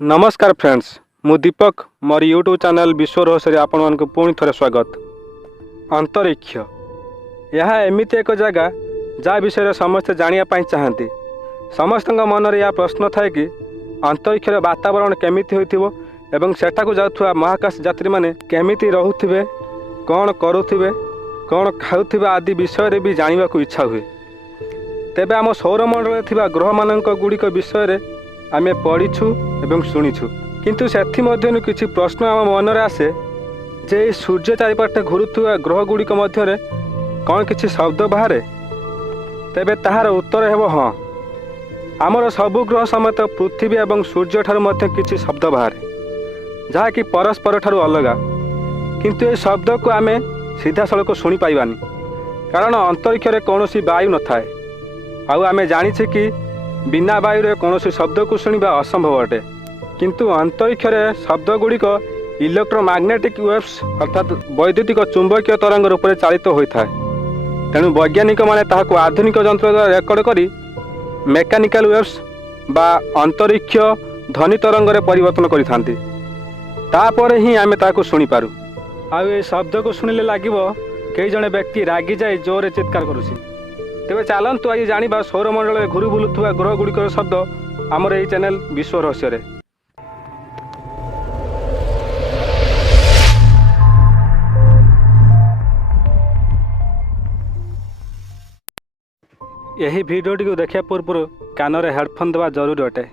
नमस्कार फ्रेंड्स, मु दीपक मोर YouTube channel विश्व रहस्य आपण मानक पुणी थरे स्वागत। अंतरिक्ष यह एमती एक जगह जहाँ विषय समस्ते जानापी चाहती। समस्त मन में यह प्रश्न थाए कि अंतरिक्ष वातावरण केमिति होइथिबो एवं सेठाकू जाउथुवा महाकाश यात्री माने केमिति रहुथिबे, कौन करुथिबे, कौन खाउथिबे आदि विषय भी जानवा को इच्छा हुए। तेबे आम सौरमंडल थिबा ग्रह मानक गुड़िक विषय आमे पढ़ीछु एवं शुणीछु, किंतु सेथि मध्यनु किछि प्रश्न आम मन में आसे जे सूर्य चारिपाटे घुरुथुवा ग्रह गुड़िक मध्य कौन किछि शब्द बाहर। तेबे ताहार उत्तर हेबो हाँ। आमर सबु ग्रह समेत पृथ्वी एवं सूर्य ठारू मध्य किछि शब्द बाहर जहाँ कि परस्पर ठारू अलगा, किंतु ए शब्द को आमे सीधा सड़क शुणी पाइबानी, कारण अंतरिक्ष रे कौनसी वायु न थाए। आउ आमे जानिछे कि बिना वायु रे कौनसी शब्द को शुणिबा असंभव अटे, किंतु अंतरिक्ष रे शब्द गुड़िक इलेक्ट्रोमैग्नेटिक वेव्स अर्थात वैद्युतिक चुंबकीय तरंग रूप में चालित होता है। तेणु वैज्ञानिक माने ताहाको आधुनिक जंत्र द्वारा रेकर्ड करी मेकानिकल वेव्स बा अंतरिक्ष ध्वनि तरंग रे परिवर्तन करिथांती। तापर ही आमे ताहाको शुणी पारू। आउ ए शब्द को शुणिले लागिबो कई जणे व्यक्ति रागी जाए जोरे चित्कार करुछि। तेबे चलतु आज जानिबा सौरमंडल में घुरी बुलुथुवा ग्रह गुड़िकर शब्द आमर यही चैनल विश्व रहस्य रे। यही भिडियोटी को देखा पूर्व कान रे हेडफोन देवा जरूरी अटे।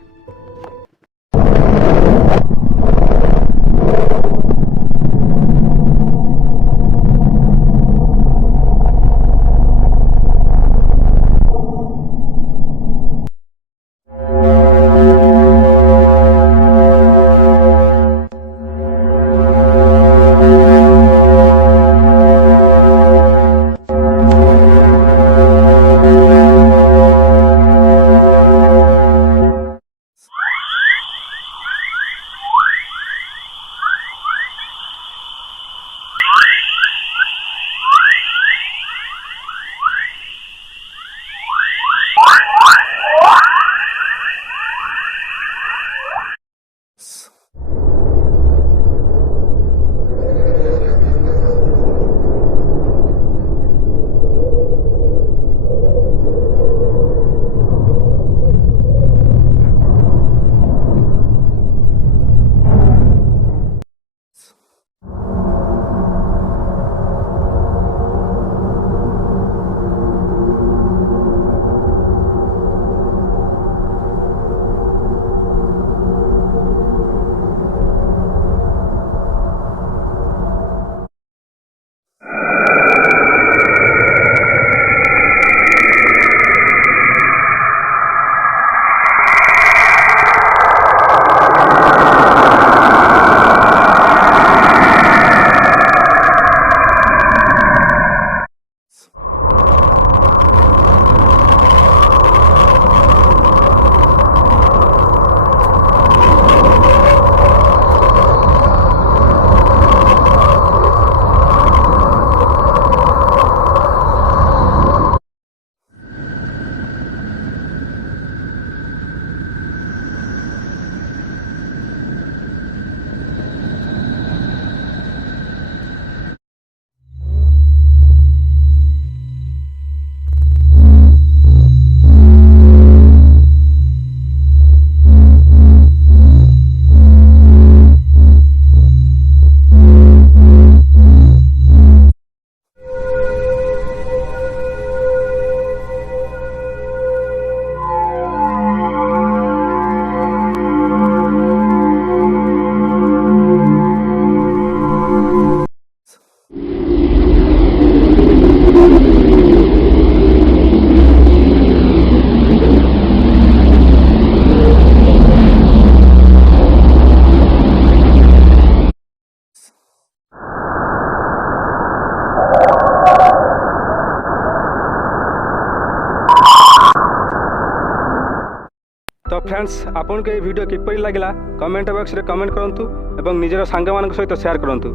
तो फ्रेंड्स, आपन को ये वीडियो किपरि लागला कमेंट बॉक्स रे कमेंट करंतु एवं निजर सांग मान सहित शेयर करंतु।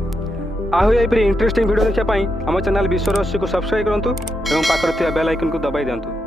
आहु एपरि इंटरेस्टिंग वीडियो देखा आम चैनल विश्व रहस्य को सब्सक्राइब करंतु एवं पाखरे थिबा बेल आइकन को दबाई दियंतु।